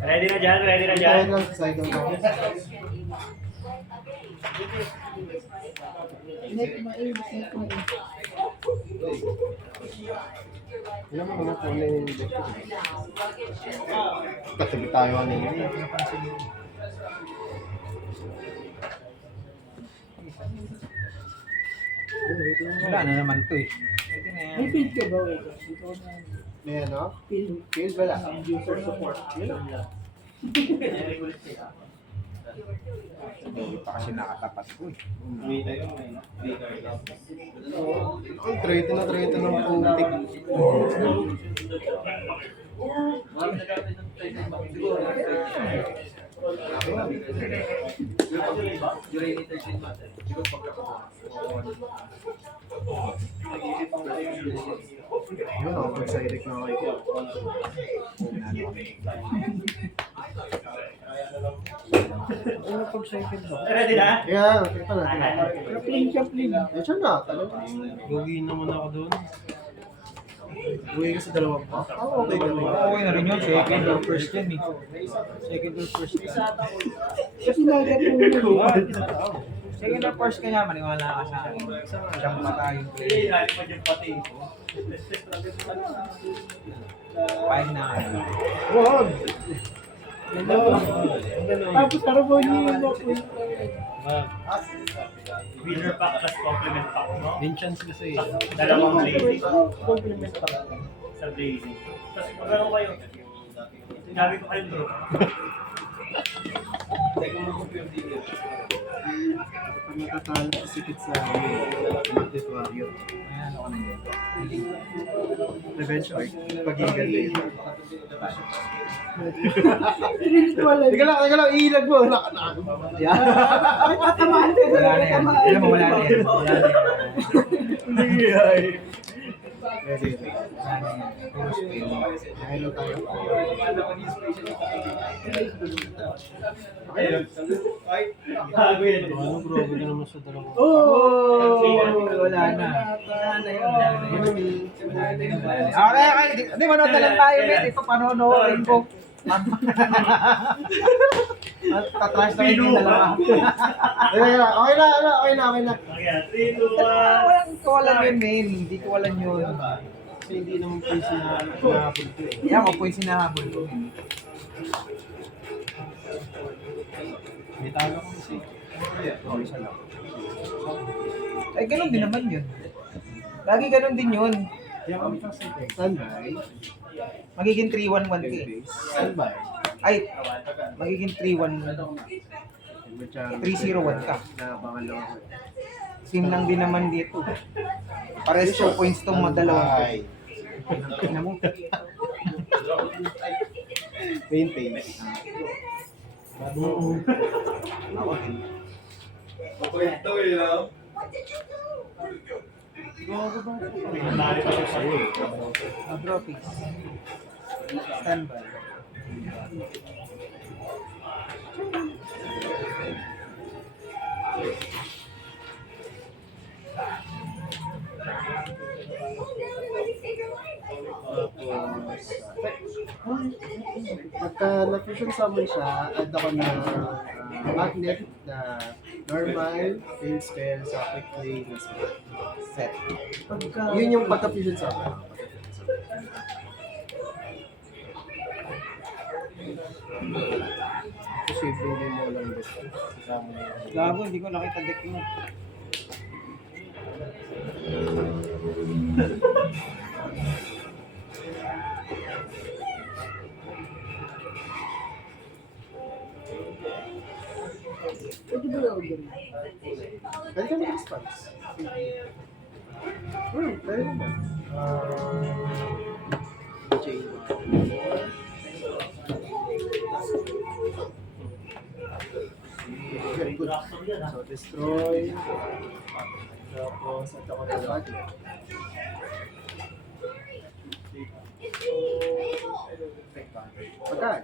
Ready na dyan, ready na Tayo dyan. lang sa cycle ko. Ilan mo mga phone na yung electric? Katabi tayo ano yun. Wala na naman to eh. Pwede na yan. May feed ka ba? May ano? Feed. Field wala. User support. Yun lang. Hindi pa kasi nakatapat ko eh. Ang trade na ng putik. Yun ako, pag-sidek na kayo. Ano pag-cycle ba? Ready na? Yeah, kita natin. Kapling kapling. Eh, siya na, talaga. Lugi naman ako doon. Lugi ka sa dalawang pa? Oo, okay na rin. Okay na rin yun. Second or first yan eh. Second or first yan. Kasi nagat mo yun. Second or first ka nga, maniwala ka sa akin. Siyang pa tayong Hindi, play. lali pa dyan pati. Five na ka. Wag! Tapos karabaw niyo yung Winner pack plus compliment pack, no? Enchants kasi. Dalawang blazing compliment pa. sa blazing. Tapos kung gano'n kayo, sinabi ko kayo bro. Pag natatalo sa sikit sa Magnet Warrior. Ayan, ano ka na yun. Revenge Art. Pag-iigal na yun. Wala. Teka lang, iilag mo. Yan. Ay, tatamaan ka. Wala na yan. Alam mo, wala na yan. Wala na yan. Hindi ay. Ready. Wala na yan. Puro spin. Hello tayo. Gago yan. Ano bro, hindi naman sa dalawang. Oh! Wala na. Wala na yun. Wala na yun. Wala na yun. Okay, okay. Hindi, manood na lang tayo, men. Ito, panonoodin ko. Tatrash na yung dalawa. Okay na. Okay, 3, 2, 1. Walang kawalan yun, men. Hindi kawalan yun. Kasi hindi naman po yung sinahabol ko eh. Kaya ako po yung sinahabol ko, men. May talo ko kasi. Oh, isa lang. Ay, ganun din naman yun. Lagi ganun din yun. Kaya kami kasi standby. Magiging 3-1-1 ka eh. Standby. Ay, magiging 3-1. 3-0-1 ka. Nakabangan lang ako. Same lang din naman dito. Pares 2 points tong madalawa. Tingnan mo. Maintain. Ako din. Nari pa siya sa'yo eh. Draw picks. Standby. Pagka na-fusion summon siya, add ako na magnet na normal, field spell, sa quick play na set. Yun yung pagka-fusion summon. Kasi hindi mo lang best. Kasama mo yung- Gago, hindi ko nakita deck mo. Pwede ba yung order? Pwede ka mag-response. Pwede naman. Very good. So, destroy. Tapos, at ako na magnet. Pagkaan.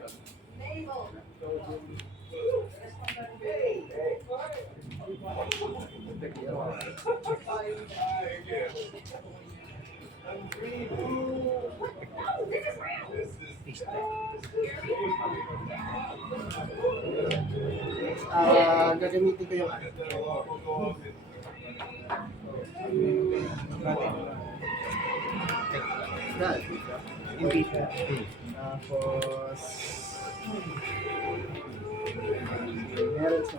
gagamitin ko yung Dad. Hindi siya. Tapos, meron sa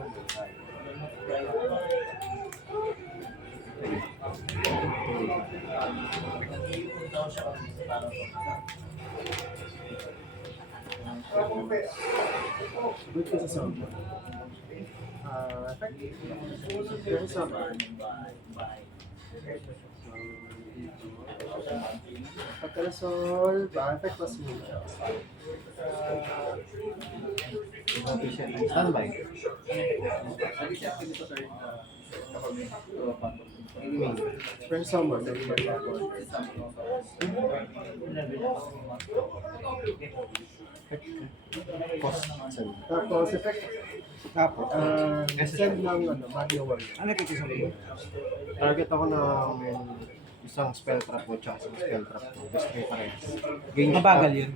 good ko sa sound. Effect. Meron sa pagkalasol, effect mas muna. Standby. Spring summer, may iba ako. Cost. Tapos, effect, Tapos, send ng Mario Warrior. ano ito sa iyo? Target ako ng isang spell trap mo tsaka isang spell trap mo. Destroy parehas. Gain siya- Mabagal yun.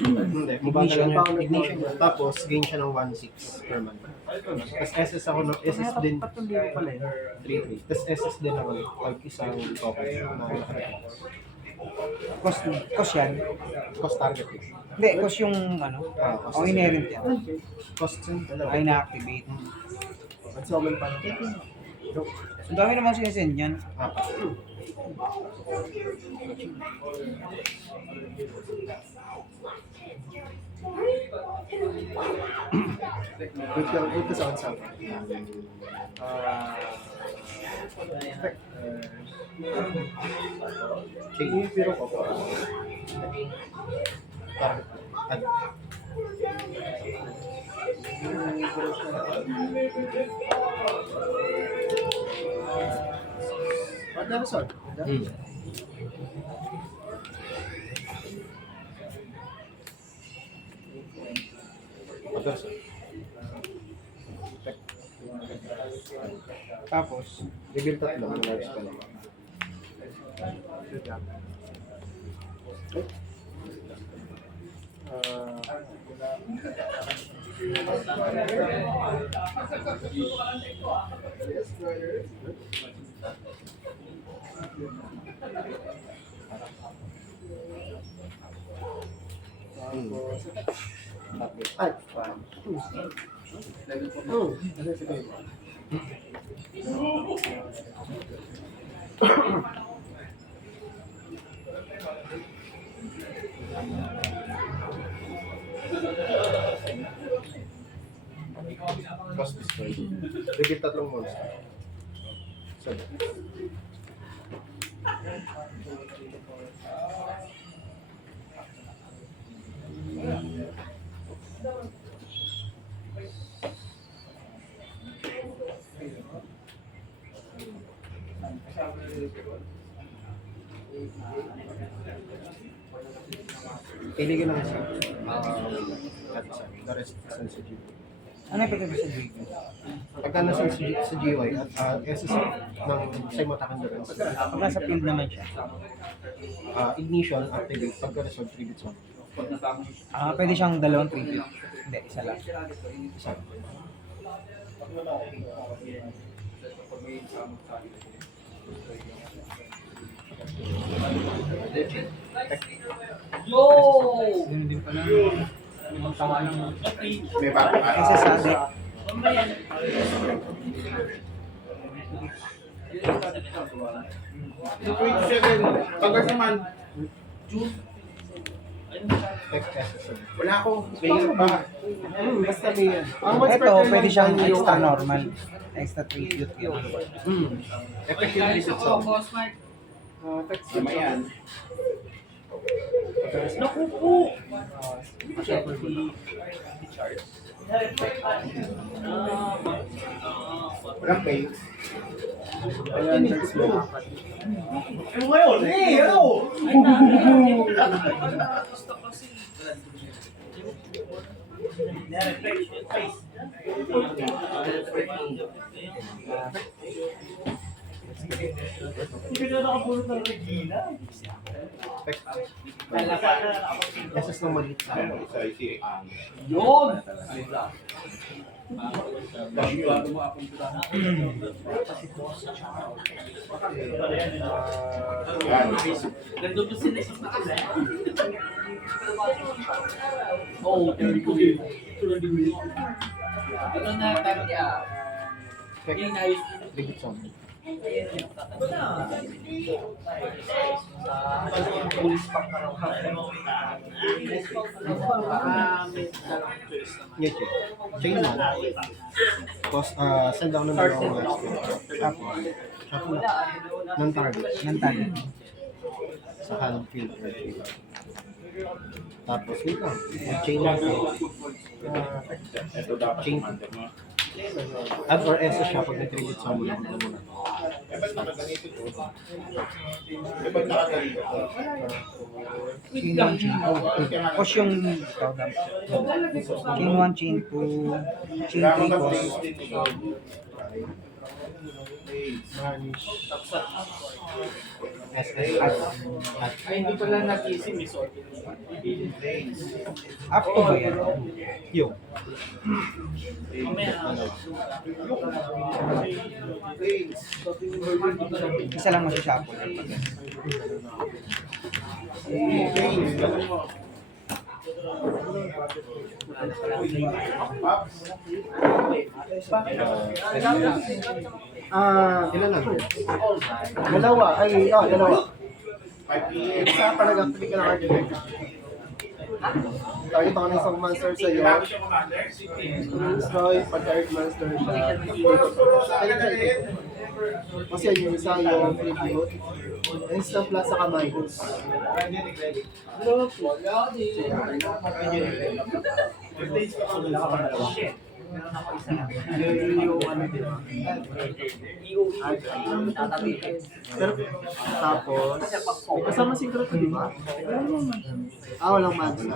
Hindi, mabagal Ignition yun. yun. Ignition yun. Tapos, gain siya ng 1-6 per month. Tapos SS ako ng SS din. Patuloy pala yun. 3-3. Tapos SS din ako pag isang token na nakakita. Cost yan. Cost target eh. Hindi, cost yung ano. Cost. O inherent yan. Cost yun. Ay na-activate. At summon pa na. Ang dami naman sinisend yan. Good ka sa answer. Effect. Pero ko po. Target. Add. What na resort? Others. Tapos, Reveal tatlo. Ang large spell. Ay, fine. Ano sige? Cost destroy. Reveal tatlong monster. Sabi. Pili ka lang isa. The rest is sensitive. ano epektibo sa Drake? Pagka nasa sa GY at SS ng sa'yo matakan doon. Pag nasa field naman siya. Ignition, activate, pagka resolve, tribute sa Pwede siyang dalawang tribute. Hindi, isa lang. isa. Yun din pala. Limang tawa ng May bago isa sa deck. Pagka naman, wala akong player pa. Basta may yan. Ito, pwede siyang extra normal. Extra tribute yun. Effective reset sa Effect yan. Naku po! Walang pay. Ayan, next mo. Ano ngayon? Eh, ano? Hindi na nakabulot ng Regina. SS ng maliit sa akin. Bigit sa akin. YouTube. Chain mo. Tapos, send ako ng dalawang last. Tapos, non-target. Nantagan. Sa hand field or field. Tapos, wait lang. Chain lang. Chain. Add or SS siya pag nag-trigger sa mula. Chain 1, chain 2. Push yung chain 1, chain 2, chain 3 push. Vanish. SS. Ay, hindi pala nag-isip, may sort. Up to ba yan? Yung. Isa lang masashuffle. Ilan lang? Dalawa. Dalawa. Isa talaga, pili ka ng architect. Target ako ng isang monster sa iyo. Destroy, pag-target monster siya. Kasi yung isa yung tribute. Instant plus sa kamay. Yung ano din. Pero tapos, may kasama secret di ba? Walang monster.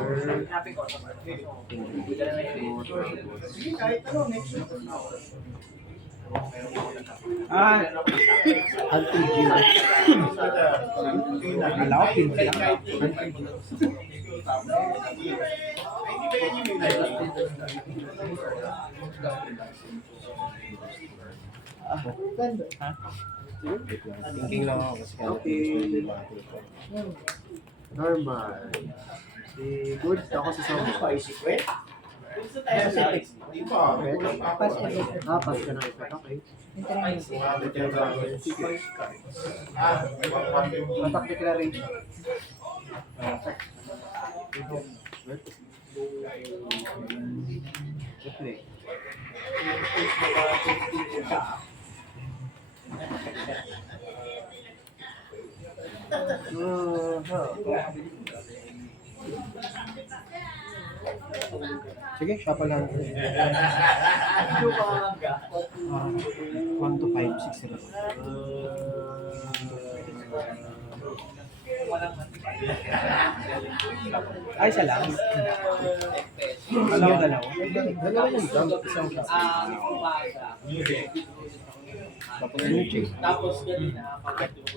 Hunting Gear. Akala ko pin lang. Thinking lang ako kasi Normal. Good ako sa sound. Pass ka na effect. Okay. Attack declaration. Play. sige, shuffle lang. 1 to 5, 6 sila. Ay, isa lang. Dalawa. Dalawa yung jump, isang shuffle. Tapos yung chain.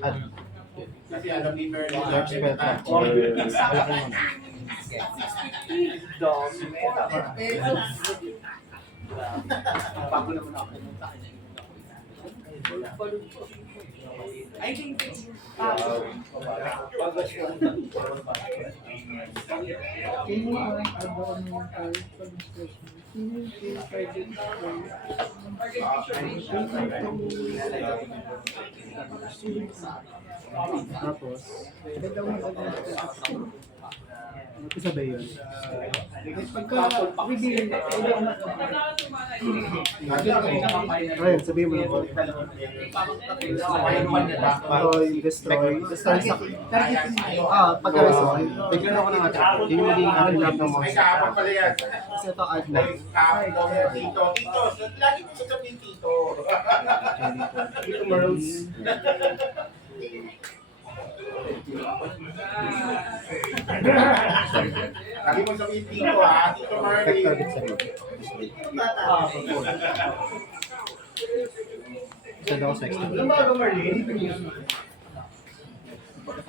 Add. Dark spell trap or malaking one. Tapos, isa ba yun? Ayun, sabihin mo na po. Ito yung destroy. Destroy sa... pagka-resolve. Bigyan ako ng attack. Yung magiging unlock ng monster. Kasi ito add na. Dito Merls. Lagi mo sabihin Tito ha, Tito Effect Marley. target sa rin. Send ako sa extra. Pupunta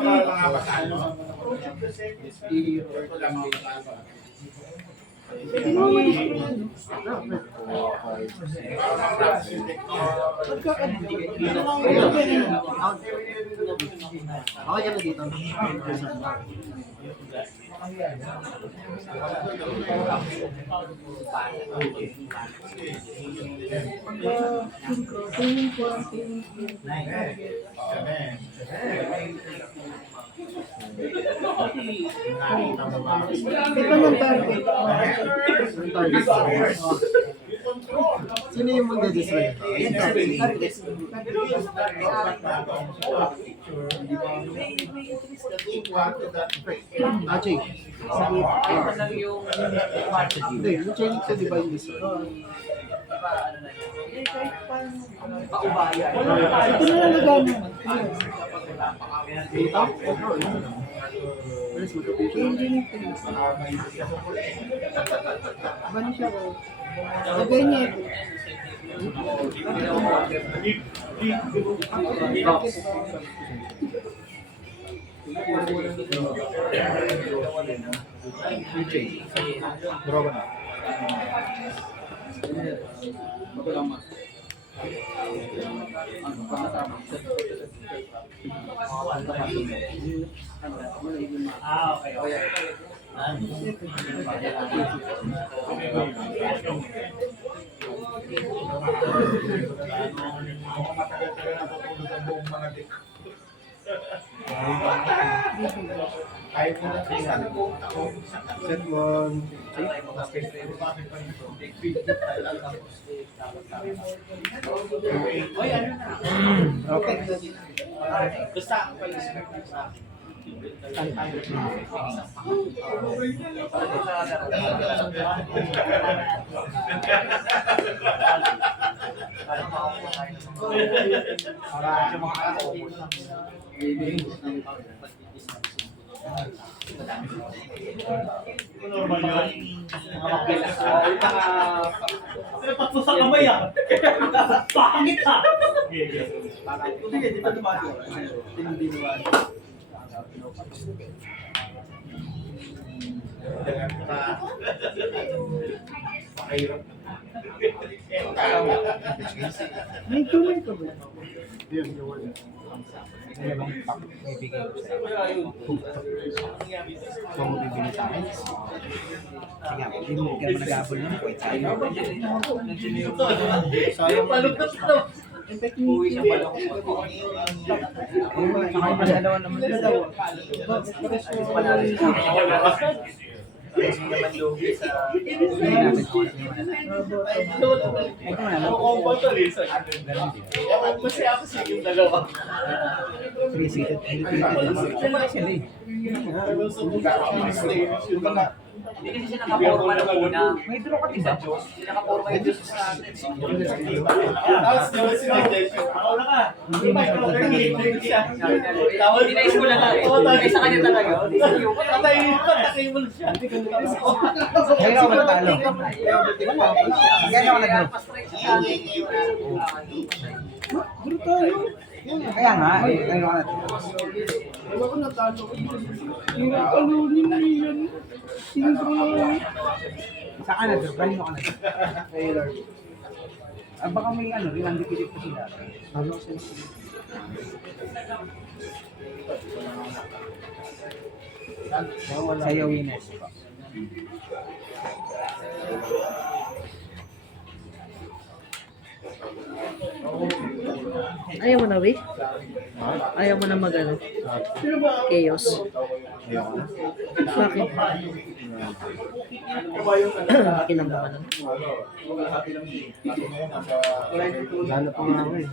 ka mga pasano. Ito lang mga pasano. Okay ka na dito. Ito ng target. Ang target. Sino yung magdadestroy? Aching. Hindi, yung chain to divine destroy. Ito na lang nagano. Dito? Control. Where's motivation? Bani siya ko. Lagay niya ito. Droga na. Kahit mo na Set one. Normal yun. Dapat mo sa kamay ah. Pangit ah. Sige, dito dumating. Tinindi naman. mahirap. May tumay ka ba? Yun, yung one. Dalawang pack bibigay ko sa'yo. Kung bibili sa akin. Sige, hindi mo ka naman nag-abol naman. Pwede sa'yo. Sayang mo. Uwi siya pala ko. Dalawa naman. Hindi kasi siya nakaporma na muna. May draw ka diba? Nakaporma yung Diyos sa atin. Tapos di ba sinadya? Ako na ka. Hindi mo siya Dinais ko na nga eh. Ay sa kanya talaga. Kaya ako natalo. Kaya ako nag-draw. Guru tayo. Kaya nga, kaya ako natalo. Wala ko natalo. Yung talunin mo yan. Singro lang. Sa ka na-draw, kanino ka na-draw? Taylor. Ah, baka may ano, rin-undefeated pa sila. Ano sa Sa'yo, Wines. Ayaw mo na, Wait? Ayaw mo na mag-ano? Chaos. Ayoko na. Bakit? Kinamdaman na. Lalo pa nga ako eh.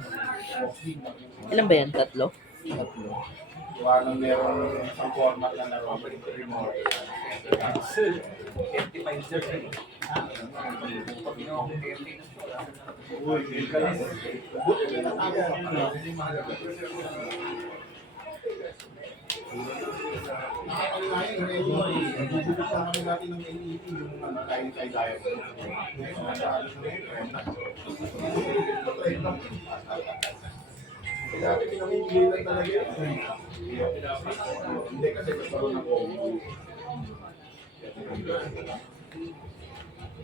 Ilan ba yan? Tatlo? Tatlo. Gawa nang meron isang format na laro. Nakakalilayan, nagbubulit lang kami natin ng NET, yung kain kay diet. Ngayon, nasa ano na yun, trend lang. Dati pinamimili lang talaga yun. Hindi kasi nagkaroon ng combo.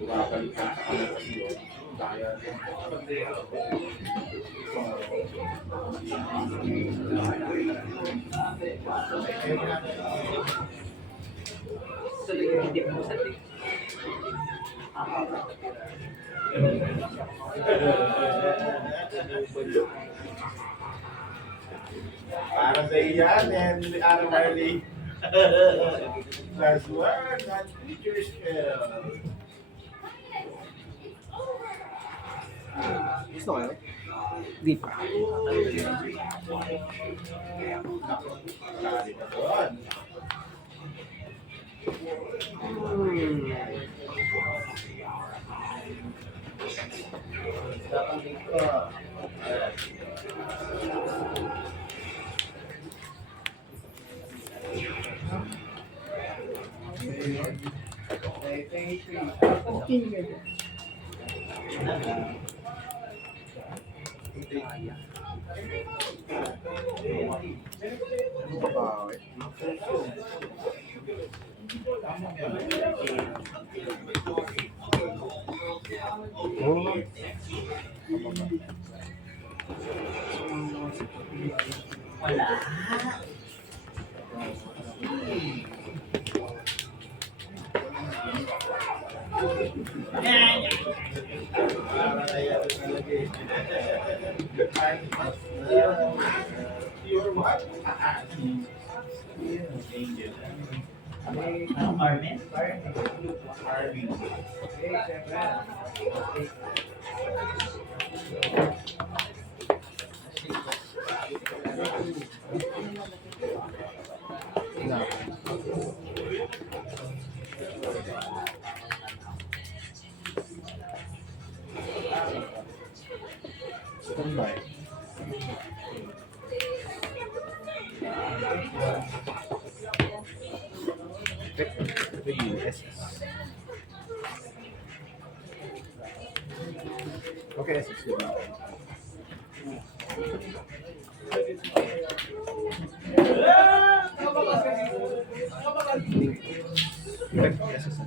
Babalikan sa kanila kasi yun. Daya. So, hindi mo sa tig. Para sa iyan and Aaron Marley. Last one, not teacher skill. Gusto kayo? Di pa. Lali ka doon. Babae. Oh. Wala. Para na yan talaga eh. Pure what? Angel. Ano, Carmen? Arvin. Standby. Review SS. Okay, SS diba? SS.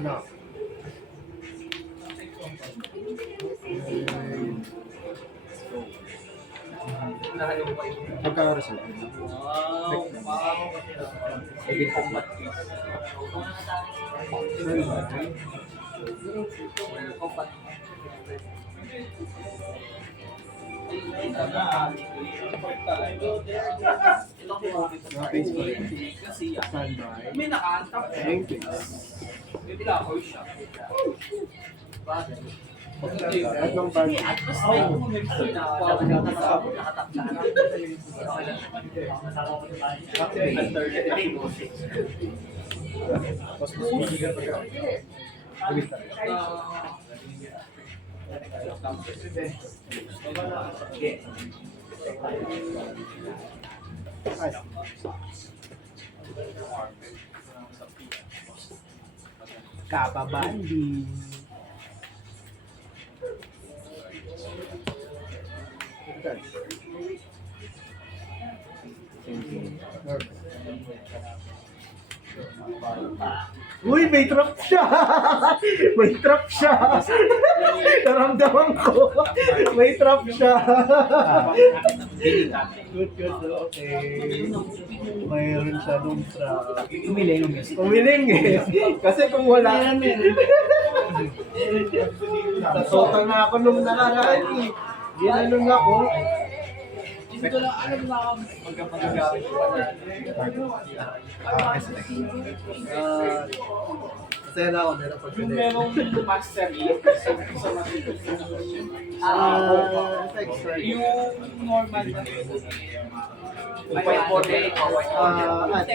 No. Magkaka-result. Sige, combat case. Combat. Face ko rin. Kasi yan. Standby. May nakaantap. Main case. May tila siya. At ng bag. Mas bibigyan pa ka. Ulit na. Ay. Kababandi. Uy, may trap siya! May trap siya! Naramdaman ko! May trap siya! Good, good. Okay. Mayroon siya nung trap. Umiling. Umiling eh. Kasi kung wala... Nasotang na ako nung nakaraan eh. Ginanong ako. Hindi ko lang alam na magkapagagamit ko. Masaya na ako, meron Yung pag-connect. merong master lead sa matipid. Effects, right? Yung normal na May white border. At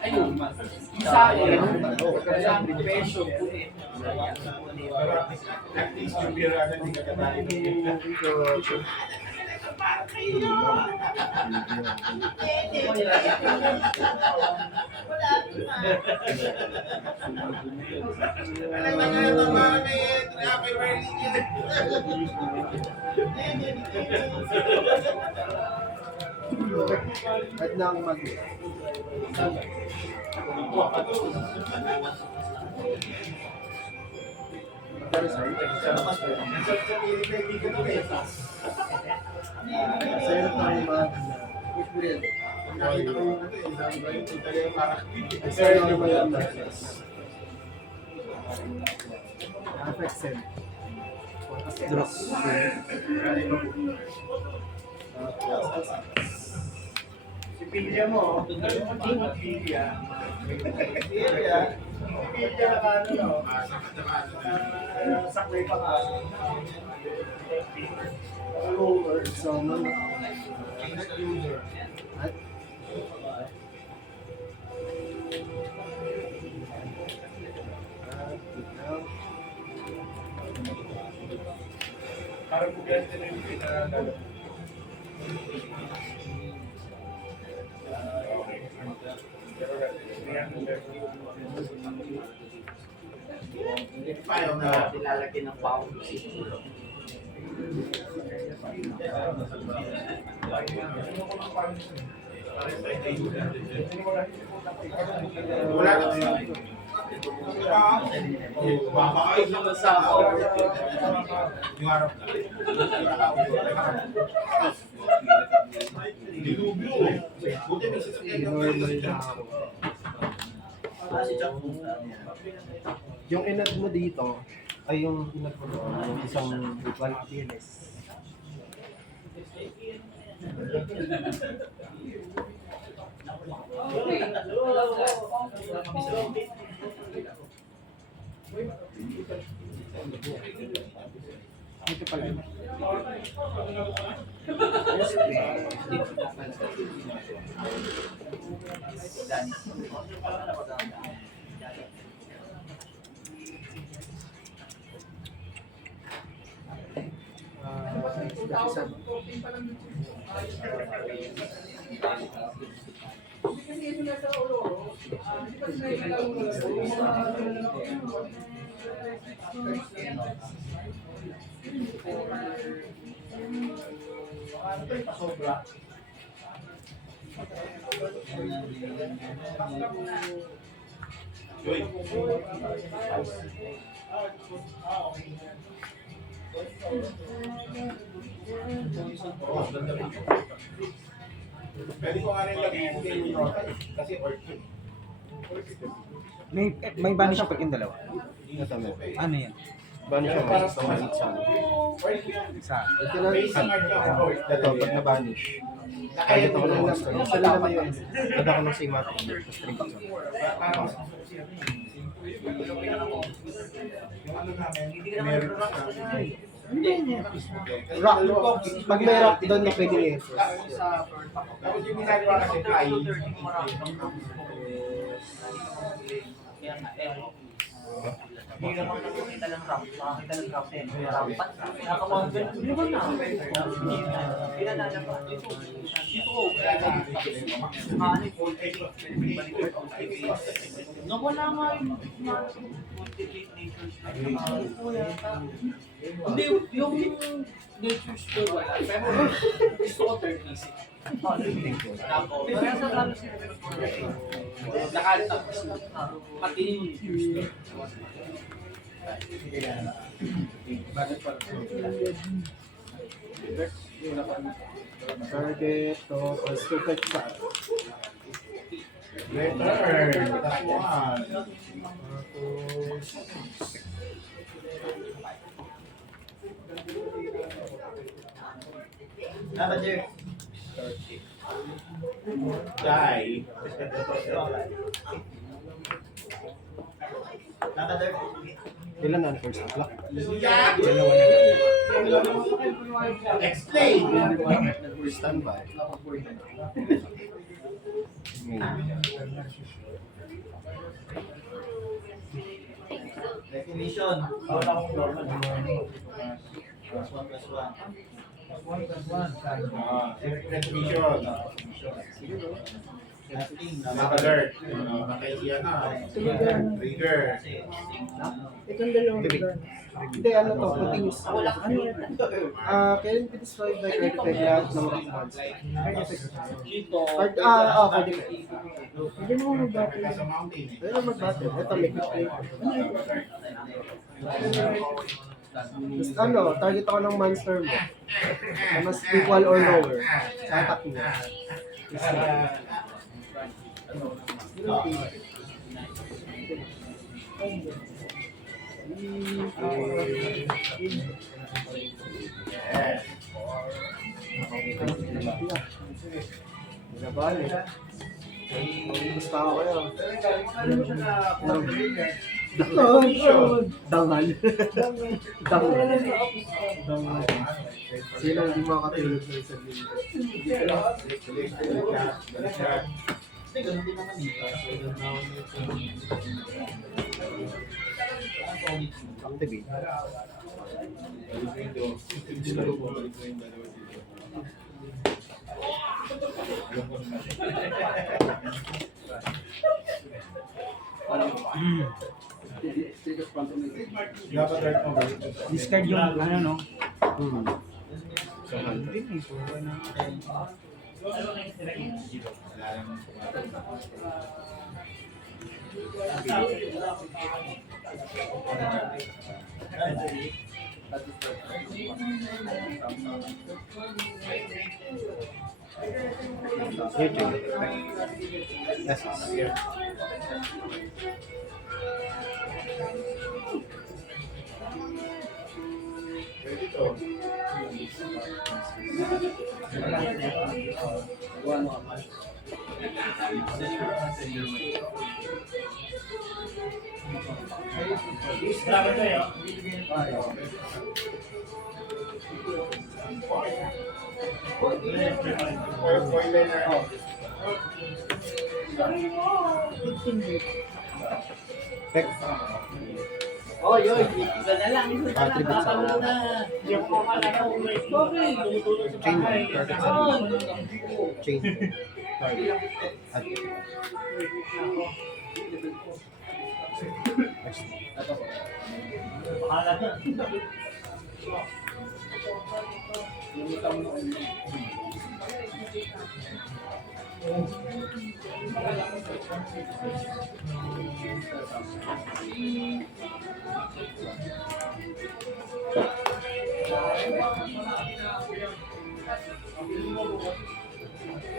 ayun. Sa akin, walang presyo. Pero at least yung beer agad hindi ka katayin. at nang mag pero sorry, masaya na tayo mag masaya na mag affect send Drop. Si Pilya mo, Pilya. Pilya na kano, no? Sakway pa ka. so mag at Parang bugante na yung pinagano. Paano na nilalagyan ng pound? Wala na siya. Babakain lang sa ako. Yung harap na. Dilubyo. Buti may sasakyan ng normal na ako. Yung inad mo dito, ay yung inad mo doon, yung isang virtual PLS. Ito pala. Kasi ito na sa ulo, di ba sinabi lang Pwede ko nga rin lagyan yung nota kasi orchid. May banish pa yung dalawa. Ano yan? Banish ang mas sa maliit sa Isa. ito lang May isang art ako. ito, pag na-banish. Nakaya Ito ko lang mas pala naman yun. Ganda ko ng same matic. String ko. Yung ano namin, meron sa Rock. Pag may rock doon na pwede rin. tapos yung ginagawa kasi fly. Hindi naman nakakita ng ramp. Nakakita ng ramp din. Rampat. Nakamountain. Hindi ba na? Pinanala pa. Dito. Ano yung voltage? Nawala nga yung voltage natures. Hindi, yung natures ko wala. Pero gusto ko 36. Tapos, Kaya sa kami sila nakalitapos na. Pati yung natures ko. Target to super shot. Letter. Tapuan. Dapat, Jer. Die. Ilan ang first block? Yeah. Dalawa na lang. Explain. Standby. Definition. Bawal akong normal. Definition. Alert. Nakaisiya na. Trigger. Itong dalawang doon. Hindi, ano to, continuous. Can be destroyed by card effect lahat ng rock monster. Card, card effect. Hindi mo mag-battle. Nasa mountain eh. Ayun ang mag-battle. Ito, may quick play. Tapos ano, target ako ng monster mo. Na mas equal or lower sa attack niya. Yes. Nabali. Gusto ako kayo. Dangal. Dangal. Dangal. Sino hindi makakatulog sa isang linggo? Activate. Dapat right mo ba? Discard yung ano, no? Hmm. Pwede to. Grabe to eh. Spoiler na. Oh, yun. Isa na lang. Isa na lang. Attribute sa Tatalo na. Hindi ako makakala na kung may tumutulong sa Chain. bahay. Perfect. Chain. At Bahala na.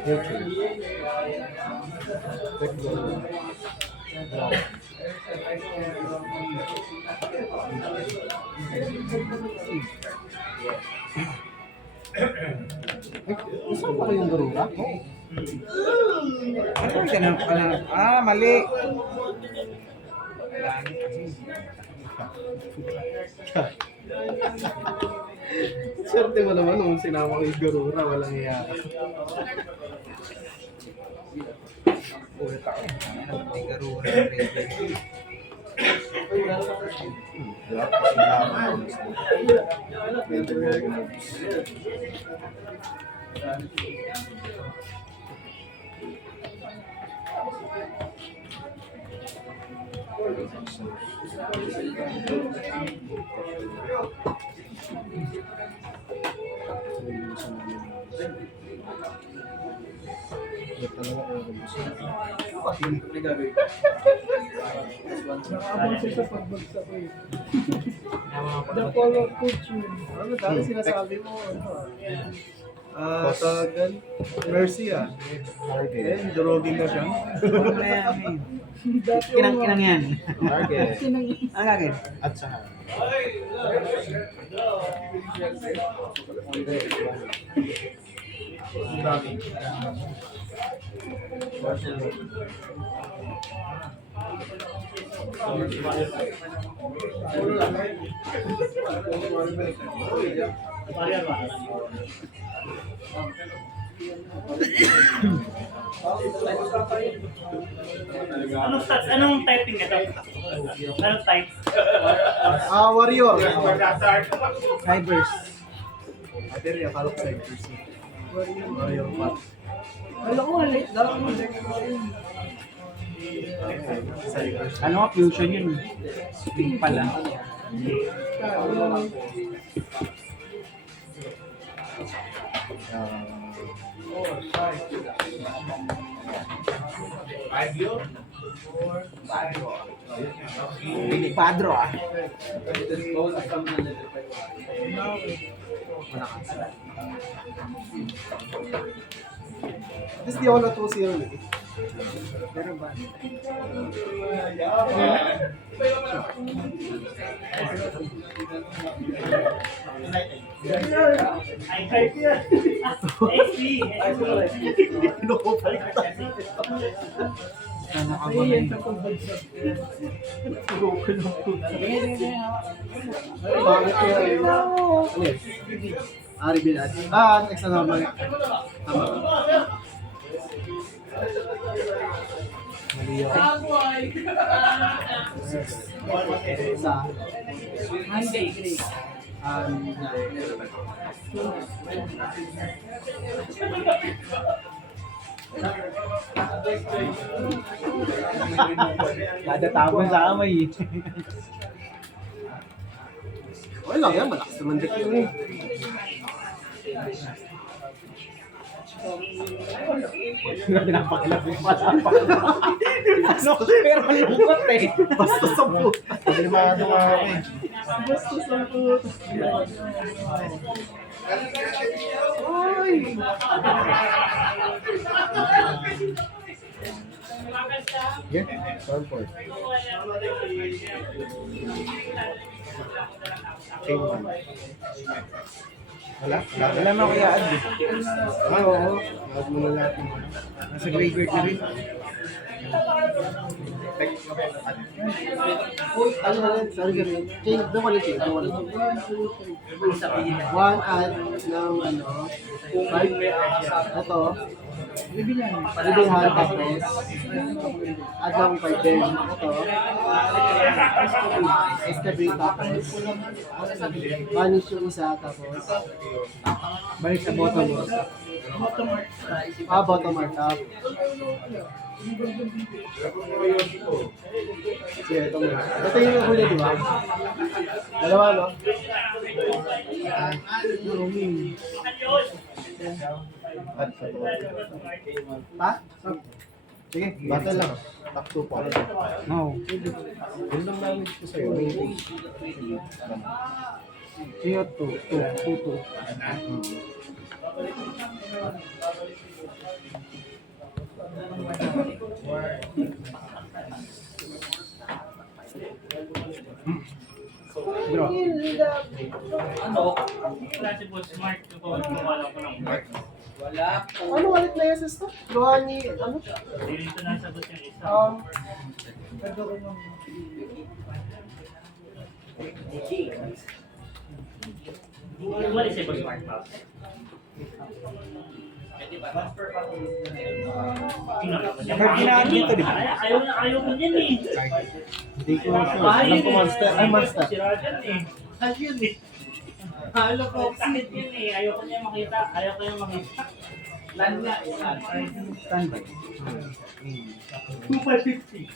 your chain. Let go. Gusto mo ba kayong Garura? Ano ka na? Mali. Swerte mo naman nung sinama ko yung Garura, walang iya. Ulit ako. May garura. Nakabang siya sa pagbagsak ko eh. The color culture. Ano dati sinasabi mo? Tagal. Mercy Eh, durogin na siya. Dati Kinang yan. Target. Ang gagawin? At saka. Marian ba? Anong stats? Anong typing nito? Anong type? Warrior. Cybers. Pero yung kalok sa Cypress. Warrior pa. Wala ko nga, laro ko Cypress. Ano nga, fusion yun. Pink pala. Pili Padro ah. At least di ako na 2-0 eh. Pero ba? I type yan. SP. Pinukupal ka. Sana ka Ay, yan ba? sa pagbansa. Bakit kaya yun? Ano yun? Reveal at. Extra normal. Tama. Mali yun. Isa. Hindi. Kada tabon sa amay. Okay lang yan, malakas naman deck yun eh. Pinapakilap yung pala. Ano? Pero ang lungkot eh. Basta sa puta. Problemado nga ako eh. Basta sa puta. Ay! Yeah, sound point. King one. Wala? Wala na kaya ad eh. Oo. Mahal mo na lahat yung Nasa graveyard na rin. Ano na rin? Sorry kami. Change, doon ko na change. Doon ko na change. One add ng ano, 5. Ito. Bibilhan tapos. Add ng 5 din. Ito. Escabrate tapos. Vanish yung isa tapos. Balik sa bottom mo. Bottom mark up. Sige, ito mo. Ito yung huli, di ba? Dalawa, no? at sa Ha? Sige, battle lang. Top 2 po. No. Yun lang namin ko sa'yo. May Sige, 2. Bro. Ano? Klase po, smart ko po. Wala ko ng mark. Wala. Ano ulit na yung sisto? Gawa ni, ano? Dito na sagot yung isa. What is it for smart pass? Kardinal dito, di ba? Ayaw mo yan eh. Hindi ko sure. Alam ko monster. Ay, monster. Si Rajan eh. Ayun eh. Halo ko, sakit yun eh. Ayaw ko niya makita. Ayaw ko niya makita. Land nga eh. Standby. 2,550.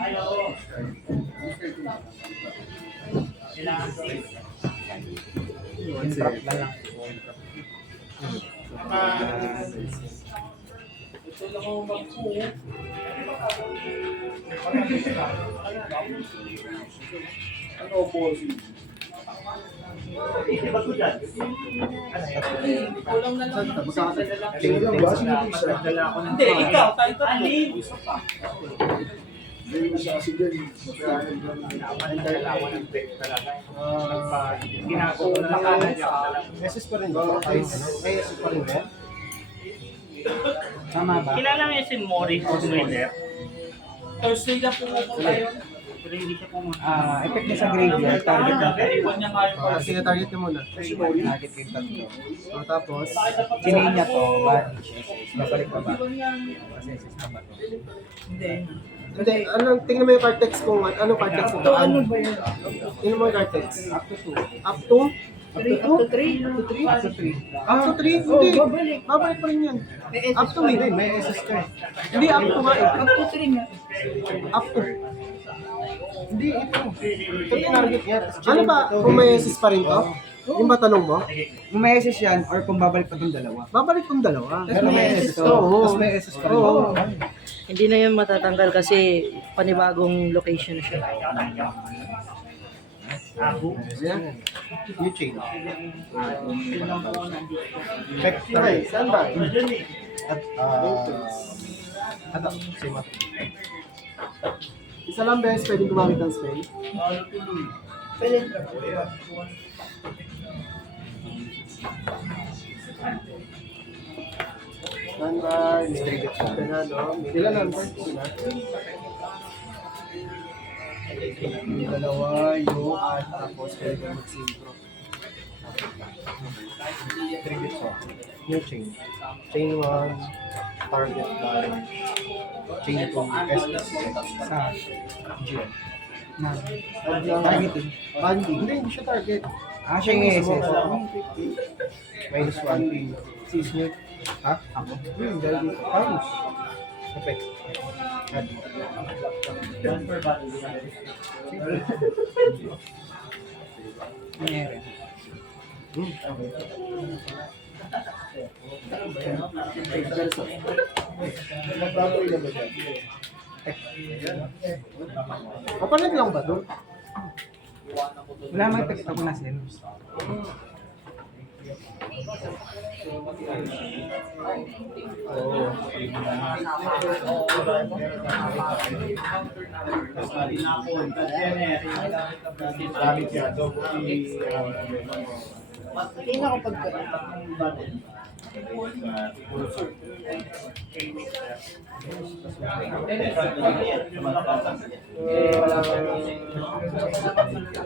Ayaw ko. Kailangan 6. Trap na lang. Ito lang ako magpo. Ano po? Iba ko dyan. Kulang na lang. Magkakatabi. Hindi, ikaw, tayo to. Alin? Hindi mo siya kasi dyan. Masyadong Ginagawa na lang SS pa rin ba? Ay, SS pa rin ba? Tama ba? Kilala mo yung si Mori Osweiler? Thursday na pumupunta yun. Pero hindi siya pumunta. Effect niya sa graveyard, target na. Iwan niya nga yung first. Sige, target niyo muna. Target yung tatlo. O, tapos, Sinay niya to, body, SS. Babalik pa ba? Kasi SS pa ba to? hindi, tingnan mo yung card text kung ano card text mo. Ano ba yun? Tingnan mo yung card text. Up to 2. Up to? Up to 3? Up to 3. Up to 3? Oh, Hindi. babalik. Babalik pa rin yan. May Up to hindi. May SS ka. Hindi, up to nga eh. Up to 3 nga. Up to. Hindi, ito. Ito yung target niya. Ano ba, kung may SS pa rin to? Yung ba tanong mo? Kung may SS yan, or kung babalik pa itong dalawa. Babalik tong dalawa. Pero may SS to. Oo. Tapos may SS pa rin. Oo. Hindi na yun matatanggal kasi panibagong location na siya. Ayan. New chain. Vector. Saan ba? At, Ano? Sima. Isa lang beses pwedeng gumamit ng spell. Standby, may ito na, no? May ilan ang card? Sila? May dalawa, yung at tapos pwede mag-synchro. New chain. Chain 1, target line. Chain 2, SS. Sa GM. Na. Targeting. Banding. Hindi siya target. Siya yung SS. Minus 1 pin. Seasonal. Ha? Ako? Dahil dito. Ayos. Effect. Add. Nangyari. Nagbaboy na ba siya? Kapalag lang ba doon? Wala mang effect ako na sin. Gamit siya. Hindi na ako pagkain.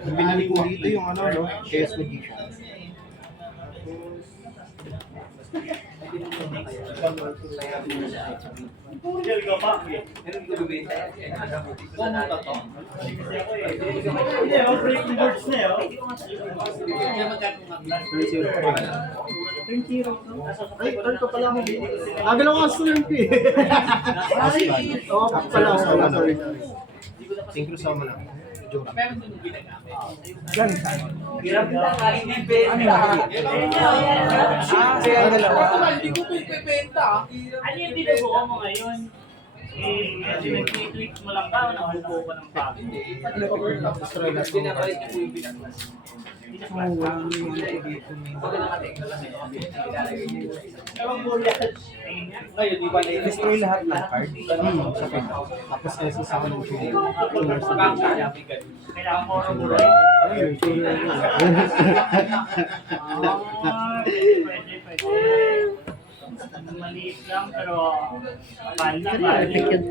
Yung binalik ko dito yung ano, no? Chaos Magician. Ay, turn ko pala ako. Agalaw ka turn ko eh. Oo, pala ako. Sorry. Synchro sa mo lang. Joke. Yan, saan? Hirap na kain ng benta. Kaya dalawa. Hindi ko ito ipipenta. Ano yung binubuo mo ngayon? Nag-tweet mo lang ba o nabubuo ka ng bago? Destroy na sa Pinabalik niyo po yung pinaglas. Oo, walang ano ko dito. Pag nakatek na lang ilalagay niyo. Ewan mo yan. Ngayon, di ba na Destroy lahat ng card. sa pin. Tapos kasi sa akin ng chain. Kailangan mo rin mura. Pwede. Maliit lang pero mahal na mahal. Perfect yun.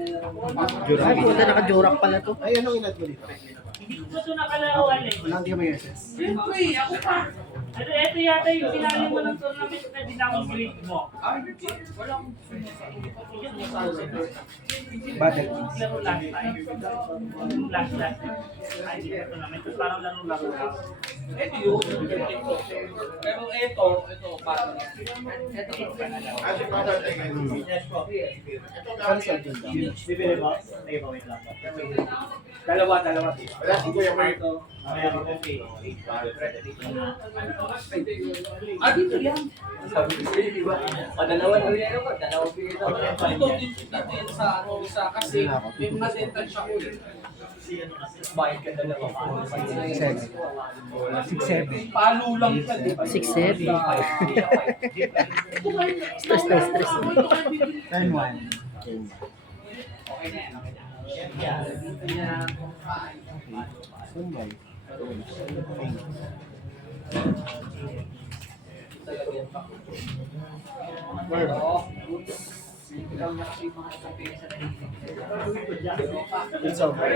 Ay, puta naka-jorak pala to. Ay, anong inad mo dito? Hindi ko ito nakalawal eh. Wala hindi ka may SS. Siyempre, ako pa. Ito yata yung pinali mo ng tournament na dinang-grade mo. Battle. Laro last time. Yung last. Ay, hindi ka tournament. Parang laro-laro lang. Ito yun. Pero ito, paano? Kasi para Saan sa atin? Bibili mo? Hindi ba, wait lang. Dalawa. wala si Kuya Mark. Okay. Dito yan. Sabi ko sa'yo, di ba? Dalawa na rin ako. Dalawang pili daw. Ito din sa isa kasi may mga dental siya ko. Bayad ka dalawa. 6-7. 6-7. Palo lang siya, di ba? 6-7. Stress. Turn 1. Okay na yan. Sunday. It's over.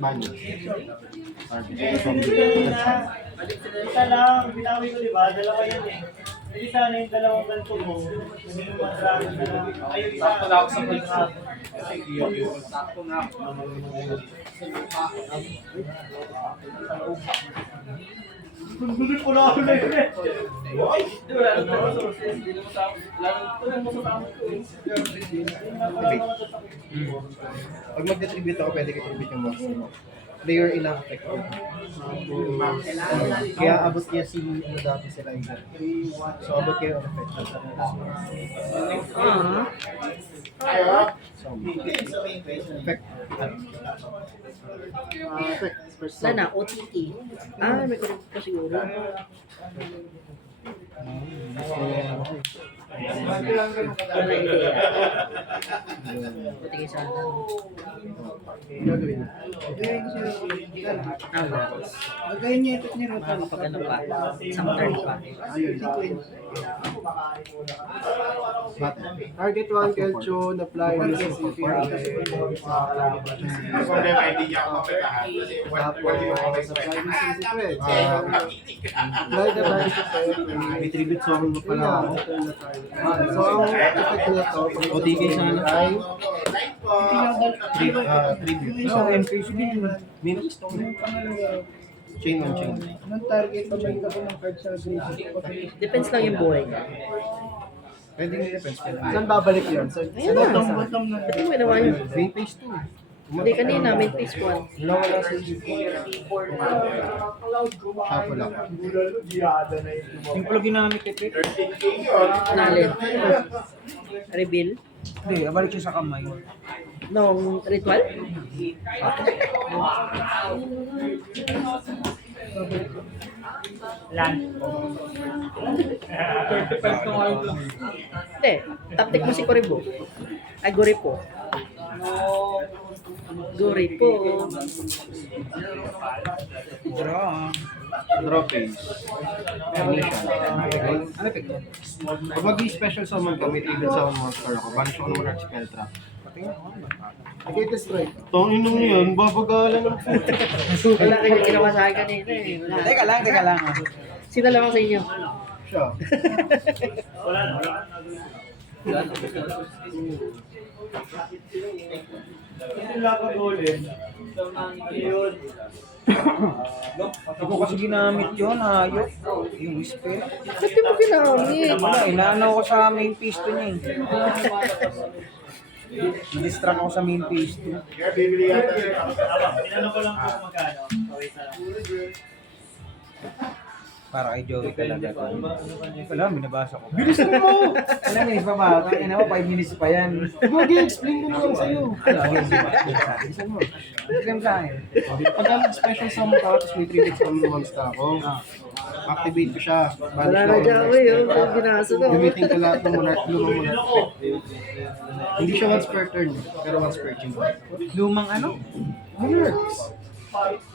Bani. Isa lang, binawi ko diba? Dalawa yan eh. Hindi sana yung dalawang ganito mo. Hindi mo madrago na lang. Ayun, isa. Sakto na ako sa bulsa. Sakto na ako. Gulit ko na ako na yun eh. Di ba, lalo na ako sa hindi mo sa lalo mo sa tama ko. Pag mag-distribute ako, pwede ka-tribute yung monster mo. Player ilang effect. Kaya abot niya si ano dati sila yung so abot kayo ang effect. So, effect. Effect. First Wala na, OTT. May connect pa siguro. Wala idea. Buti kayo sana. Gagawin. Lagay niya ito niya rin. Kapag ano pa, isang turn pa. Ayun. Target 1 Kelcho, apply this is Problema, hindi niya ako mapitahan. Apply this apply the target effect. May tribute song mo pala ako. So, ang effect niya to, OTK sana ay tribute. So, MPC din. Minutes to. Chain on chain. Anong target pa ba ako ng card sa aggressive? Depends lang yung buhay. Pwede nga depends. Saan babalik yun? So, Ayun na. Bottom na. Pwede mo naman yun. main page 2. Hindi kanina, may phase 1. Wala sa Shuffle lang. Yung pala ginamit ito. Nalit. Reveal. Hindi, balik siya sa kamay. Nung ritual? Hindi. Taptik mo si Koribo. Ay, Goripo. Goripo. Draw page. Ano effect? Pag mag-special summon ka, may trigger summon monster ako. Banish ako naman ng spell trap. Okay, destroy. Tangin nung yan, babagalan ng puto. Wala kayo ginawa sa akin kanina eh. Wala. Teka lang. Sino lamang sa inyo? Siya. Wala na, wala na. Kasi lang ang golem. Ayun. Ako kasi ginamit yun, hayop. Yung whisper. Ba't di mo ginamit? Wala, inaano ko sa main piece to niya eh. Distract ako sa main piece to. Kaya bibili yata. Tinanong ko lang kung magkano. Wait na lang. Para kay Joey talaga. Wala, binabasa ko. Bilisan mo! Alam mo, isa pa ba? Ina mo, 5 minutes pa yan. Mag-explain ko lang sa'yo. Bilisan mo. Bilisan sa akin. Pag special summon ka, tapos may tribute summon monster ako. Activate ko siya. Wala na dyan ako yun. Kung binasa ko. Gamitin ko lahat ng monarch, lumang monarch effect. Hindi siya once per turn, pero once per turn. Lumang ano? Monarchs.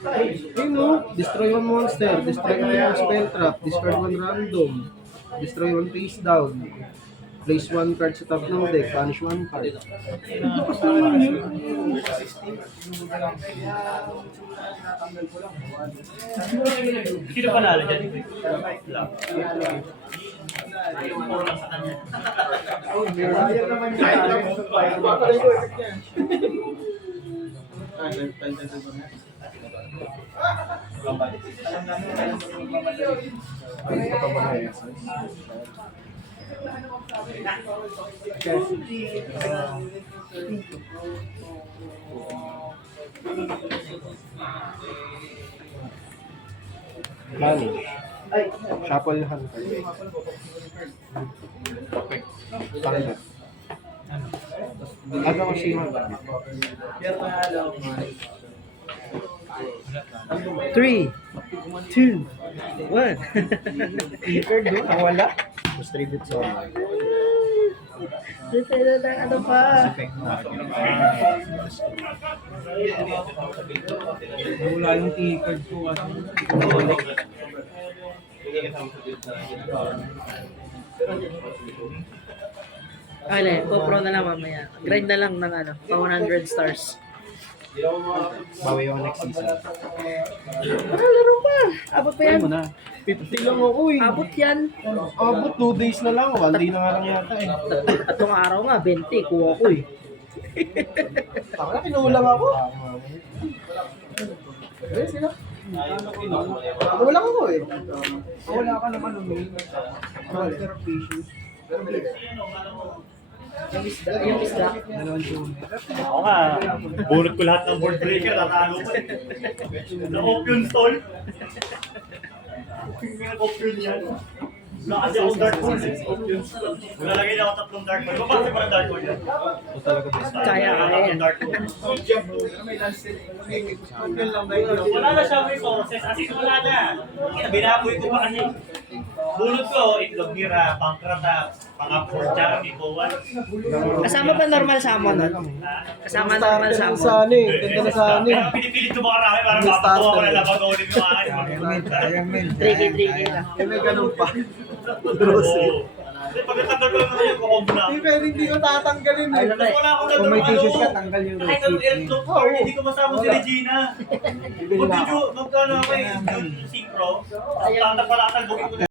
Ayun o, destroy one monster, destroy one spell trap, discard one random, destroy one face down, place one card sa top ng deck, punish one card. Sino panalo dyan? Ano pa ba na Manage. Shuffle hand card. Okay. Target. Aga ko siya. 3, 2, 1. Speaker doon, nawala. Tapos tribute song. Ano pa? Wala yung t-card ko. Ano eh, pro na lang mamaya. Grind na lang ng ano, pa 100 stars. Bawi ako next season. Laro pa! Abot pa yan. Mo na. 50 lang ako eh. Abot yan. Abot 2 days na lang. 1 day na nga lang yata eh. Tatlong araw nga, 20. Kuha ko eh. Taka, kinulang ako. Eh, sila. Wala ako eh. Wala ka naman umihin. Therapy. Yung isda. Ako nga, bunot ko lahat ng board breaker, tatalo ko. Na option stall. Option yan. Wala kasi akong dark board eh. Option stall. Lalagay na ako tatlong dark board. Mabasa ko ng dark board yan. Ito talaga best. Kaya yan. Dark board. Wala na siya resources. As in, wala na. Binaboy ko pa kasi. Bunot ko, itlog nira, pangkrata, pang-upward, tsaka ikuwan. Kasama ba normal salmon nun? Kasama normal Sa salmon. ano eh. Ganda na sa ano eh. Kaya pinipilit ko mga rami para mapatuwa ko na labag ko ulit yung akin. Tricky lang. Eh, may ganun pa. Oo. Pag natanggal ko lang naman yung kukombo na. Hindi, pero hindi ko tatanggalin eh. Tapos wala akong Kung may nagawang tissues ka, tanggal yung Kahit anong airflow card, hindi ko masama si Regina. Magkano ako eh, June Synchro. Tatapalatal, bukit ko na